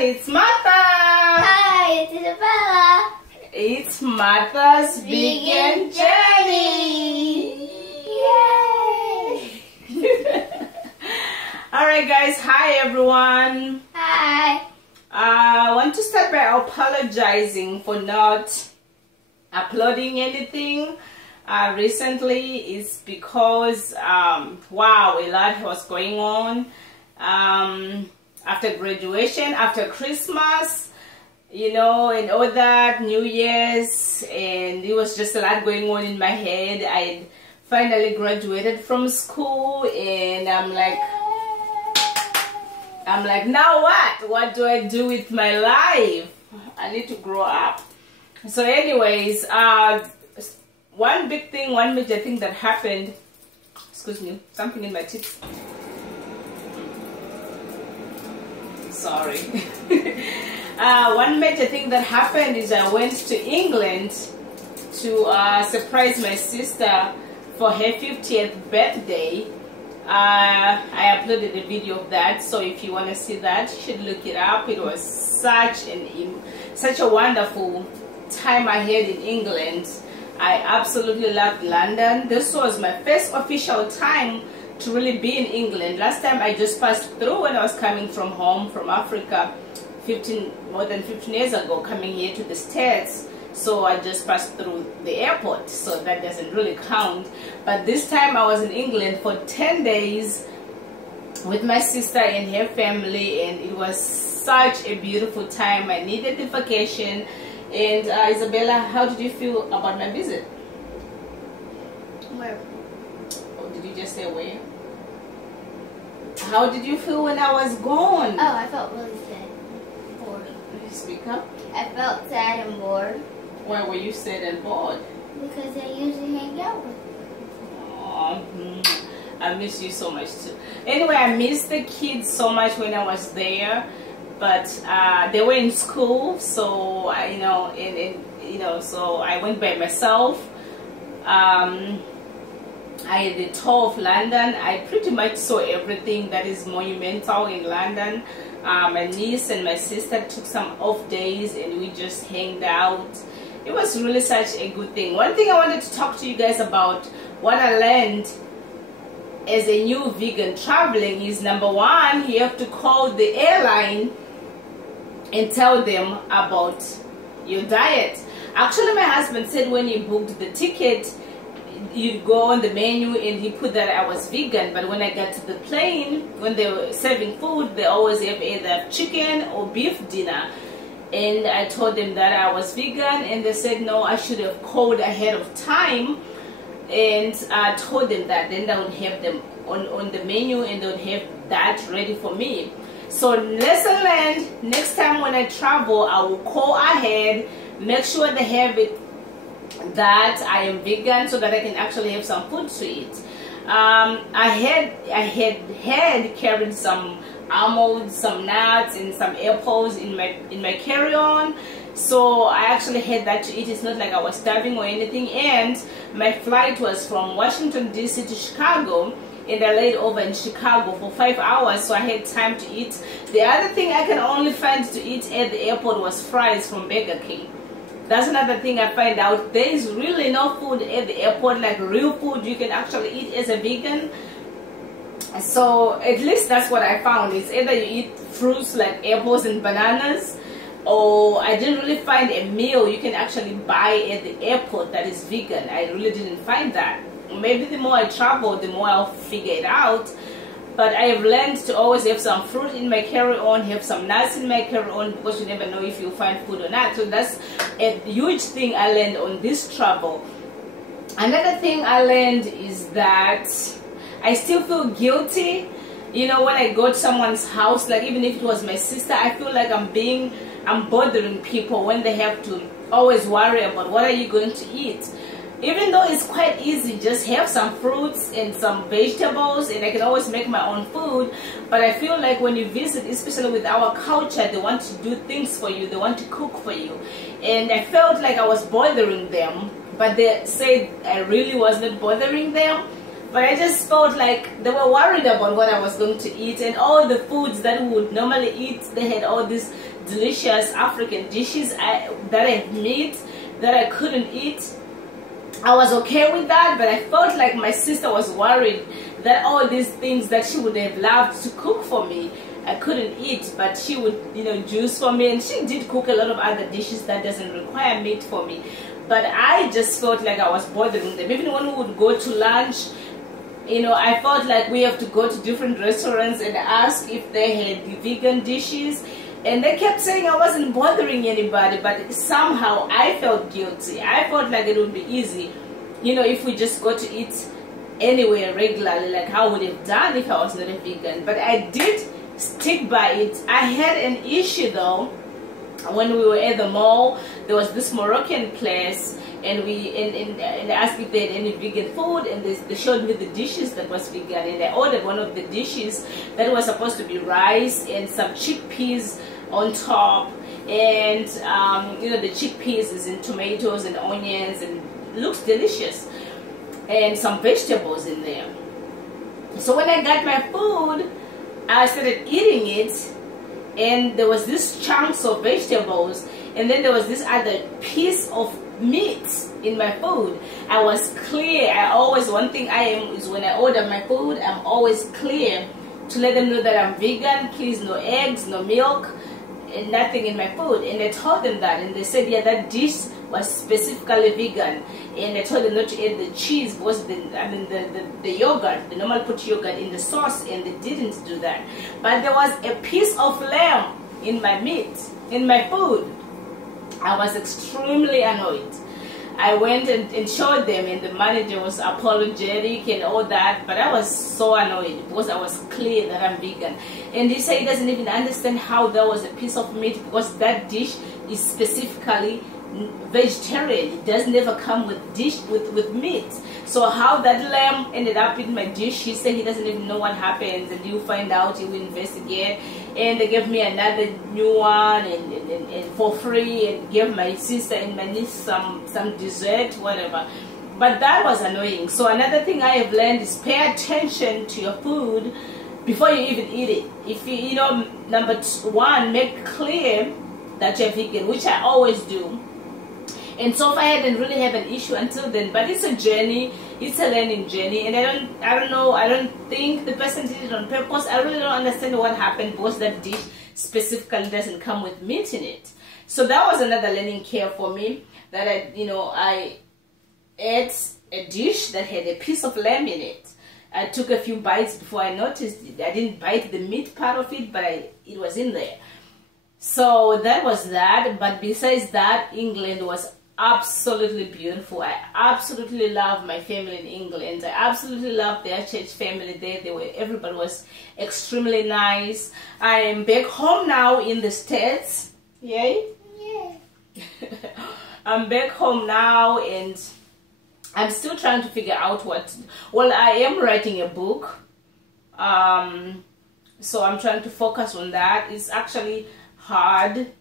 it's Martha. Hi, it's Isabella. It's Martha's Vegan Journey. Yay! Alright guys, hi everyone. Hi. I want to start by apologizing for not uploading anything recently. It's because wow, a lot was going on after graduation, after Christmas, you know, and all that, New Year's, and it was just a lot going on in my head. I finally graduated from school, and I'm like, now what do I do with my life? I need to grow up. So anyways, one major thing that happened, excuse me, something in my teeth, sorry. One major thing that happened is I went to England to surprise my sister for her 50th birthday. I uploaded a video of that, so if you want to see that, you should look it up. It was such a wonderful time I had in England. I absolutely loved London. This was my first official time to really be in England. Last time I just passed through when I was coming from home from Africa more than 15 years ago, coming here to the States. So I just passed through the airport, so that doesn't really count. But this time I was in England for 10 days with my sister and her family, and it was such a beautiful time. I needed the vacation. And Isabella, how did you feel about my visit? Where? Oh, did you just say where? How did you feel when I was gone? Oh, I felt really sad. Bored. Speak up. I felt sad and bored. Why were you sad and bored? Because I usually hang out with you. Oh, I miss you so much too. Anyway, I missed the kids so much when I was there, but they were in school, so so I went by myself. I had a tour of London. I pretty much saw everything that is monumental in London. My niece and my sister took some off days and we just hanged out. It was really such a good thing. One thing I wanted to talk to you guys about, what I learned as a new vegan traveling, is number one, you have to call the airline and tell them about your diet. Actually, my husband said when he booked the ticket, you go on the menu and he put that I was vegan, but when I got to the plane, when they were serving food, they always have either chicken or beef dinner. And I told them that I was vegan, and they said no, I should have called ahead of time. And I told them that, then they would have them on the menu and they would have that ready for me. So lesson learned, next time when I travel, I will call ahead, make sure they have it that I am vegan, so that I can actually have some food to eat. I had carried some almonds, some nuts, and some apples in my carry-on, so I actually had that to eat. It's not like I was starving or anything. And my flight was from Washington DC to Chicago, and I laid over in Chicago for 5 hours, so I had time to eat. The other thing I can only find to eat at the airport was fries from Burger King. That's another thing I find out. There is really no food at the airport, like real food you can actually eat as a vegan. So at least that's what I found. It's either you eat fruits like apples and bananas, or I didn't really find a meal you can actually buy at the airport that is vegan. I really didn't find that. Maybe the more I travel, the more I'll figure it out. But I have learned to always have some fruit in my carry-on, have some nuts in my carry-on, because you never know if you'll find food or not. So that's a huge thing I learned on this travel. Another thing I learned is that I still feel guilty, you know, when I go to someone's house, like even if it was my sister, I feel like I'm bothering people when they have to always worry about what are you going to eat. Even though it's quite easy, just have some fruits and some vegetables, and I can always make my own food. But I feel like when you visit, especially with our culture, they want to do things for you, they want to cook for you. And I felt like I was bothering them, but they said I really was not bothering them. But I just felt like they were worried about what I was going to eat, and all the foods that we would normally eat, they had all these delicious African dishes that I made that I couldn't eat. I was okay with that, but I felt like my sister was worried that all these things that she would have loved to cook for me, I couldn't eat, but she would, juice for me, and she did cook a lot of other dishes that doesn't require meat for me. But I just felt like I was bothering them. Even when we would go to lunch, I felt like we have to go to different restaurants and ask if they had vegan dishes. And they kept saying I wasn't bothering anybody, but somehow I felt guilty. I felt like it would be easy, if we just go to eat anywhere regularly, like how I would have done if I was not a vegan. But I did stick by it. I had an issue though. When we were at the mall, there was this Moroccan place, and and asked if they had any vegan food, and they showed me the dishes that was vegan, and I ordered one of the dishes that was supposed to be rice and some chickpeas on top, and the chickpeas is in tomatoes and onions and looks delicious, and some vegetables in there. So when I got my food, I started eating it, and there was this chunks of vegetables, and then there was this other piece of meat in my food. I was clear. One thing I am is when I order my food, I'm always clear to let them know that I'm vegan. Please, no eggs, no milk, and nothing in my food. And I told them that, and they said, yeah, that dish was specifically vegan. And I told them not to add the cheese because the yogurt, they normally put yogurt in the sauce, and they didn't do that. But there was a piece of lamb in my meat, in my food. I was extremely annoyed. I went and showed them, and the manager was apologetic and all that, but I was so annoyed because I was clear that I'm vegan. And he said he doesn't even understand how there was a piece of meat, because that dish is specifically vegetarian. It does never come with meat. So how that lamb ended up in my dish, he said he doesn't even know what happens, and he'll find out, he will investigate. And they gave me another new one and for free, and gave my sister and my niece some dessert, whatever. But that was annoying. So another thing I have learned is pay attention to your food before you even eat it. If you number one, make clear that you're vegan, which I always do. And so far I didn't really have an issue until then, but it's a journey, it's a learning journey, and I don't think the person did it on purpose. I really don't understand what happened, because that dish specifically doesn't come with meat in it. So that was another learning curve for me, that I ate a dish that had a piece of lamb in it. I took a few bites before I noticed it. I didn't bite the meat part of it, but it was in there. So that was that. But besides that, England was absolutely beautiful. I absolutely love my family in England. I absolutely love their church family there. Everybody was extremely nice. I am back home now in the States. Yay! Yeah. I'm back home now, and I'm still trying to figure out well, I am writing a book. So I'm trying to focus on that. It's actually hard.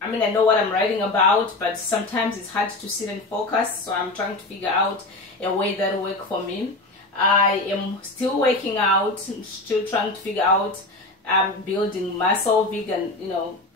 I mean, I know what I'm writing about, but sometimes it's hard to sit and focus. So I'm trying to figure out a way that will work for me. I am still working out, still trying to figure out building muscle vegan,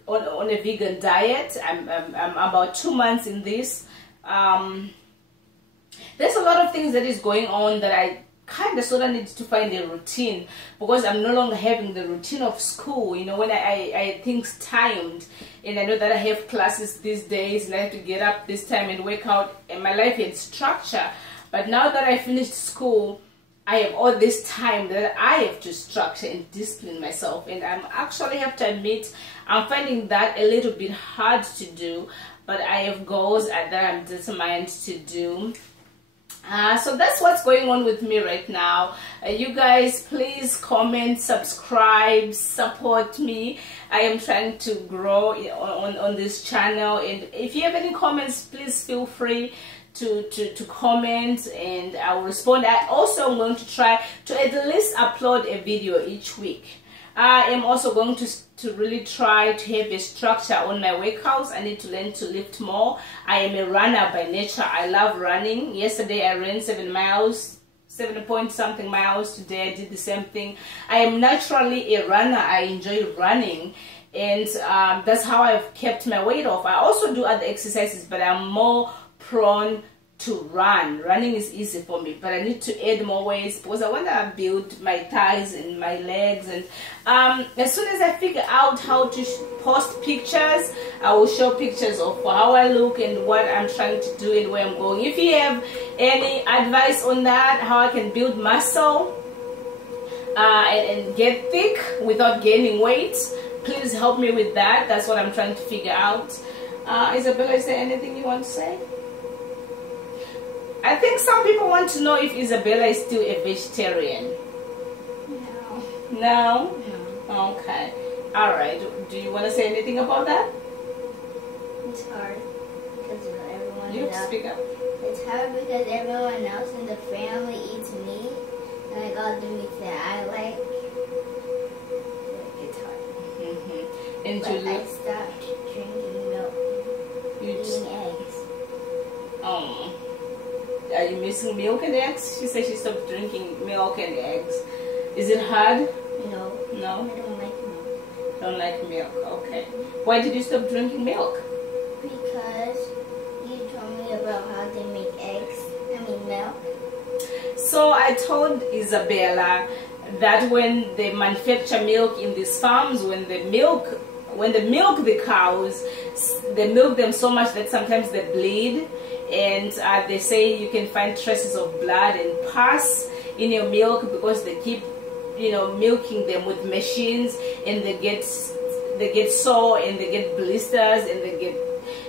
on a vegan diet. I'm about 2 months in this. There's a lot of things that is going on that I kind of sort of need to find a routine, because I'm no longer having the routine of school, when I had things timed, and I know that I have classes these days, and I have to get up this time and work out, and my life had structure. But now that I finished school, I have all this time that I have to structure and discipline myself, and I actually have to admit I'm finding that a little bit hard to do, but I have goals that I'm determined to do. So that's what's going on with me right now. You guys, please comment, subscribe, support me. I am trying to grow on this channel, and if you have any comments, please feel free to comment, and I will respond. I also am going to try to at least upload a video each week. I am also going to really try to have a structure on my workouts. I need to learn to lift more. I am a runner by nature. I love running. Yesterday I ran 7 miles, 7-point-something miles. Today I did the same thing. I am naturally a runner. I enjoy running. and that's how I've kept my weight off. I also do other exercises, but I'm more prone to run. Running is easy for me, but I need to add more weights because I want to build my thighs and my legs. And as soon as I figure out how to post pictures, I will show pictures of how I look and what I'm trying to do and where I'm going. If you have any advice on that, how I can build muscle and get thick without gaining weight, please help me with that. That's what I'm trying to figure out. Isabella, is there anything you want to say? I think some people want to know if Isabella is still a vegetarian. No. No? No. Okay. Alright. Do you want to say anything about that? It's hard because everyone You else. speak up. It's hard because everyone else in the family eats meat, like all the meats that I like. It's hard. And But Julie, I stopped drinking milk, eating eggs. Are you missing milk and eggs? She said she stopped drinking milk and eggs. Is it hard? No. No? I don't like milk. Don't like milk. Okay. Why did you stop drinking milk? Because you told me about how they make eggs. Milk. So I told Isabella that when they manufacture milk in these farms, when they milk the cows, they milk them so much that sometimes they bleed, and they say you can find traces of blood and pus in your milk because they keep, milking them with machines, and they get sore and they get blisters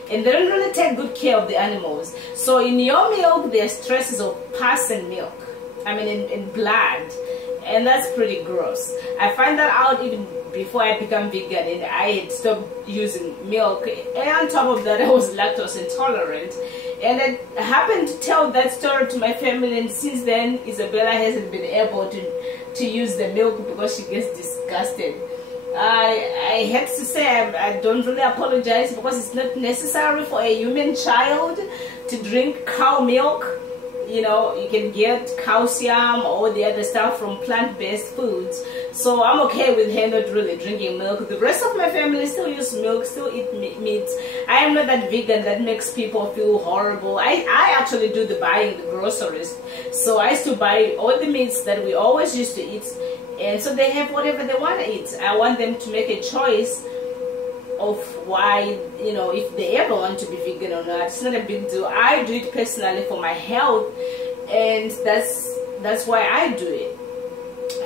and they don't really take good care of the animals. So in your milk there's traces of pus and milk, in blood, and that's pretty gross. I find that out even before I became vegan, and I had stopped using milk, and on top of that I was lactose intolerant, and I happened to tell that story to my family, and since then Isabella hasn't been able to use the milk because she gets disgusted. I had to say I don't really apologize because it's not necessary for a human child to drink cow milk. You can get calcium or the other stuff from plant-based foods. So I'm okay with her not really drinking milk. The rest of my family still use milk, still eat meat. I am not that vegan that makes people feel horrible. I actually do the buying, the groceries. So I used to buy all the meats that we always used to eat. And so they have whatever they want to eat. I want them to make a choice of why, if they ever want to be vegan or not. It's not a big deal. I do it personally for my health, and that's why I do it.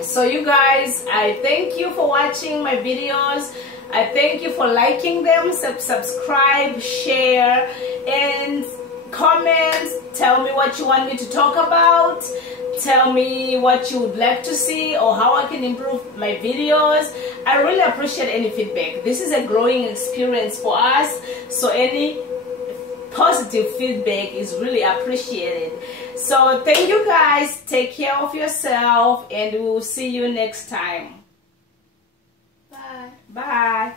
So you guys, I thank you for watching my videos. I thank you for liking them. Subscribe, share, and comment. Tell me what you want me to talk about. Tell me what you would like to see or how I can improve my videos. I really appreciate any feedback. This is a growing experience for us, so any positive feedback is really appreciated. So thank you guys. Take care of yourself, and we will see you next time. Bye. Bye.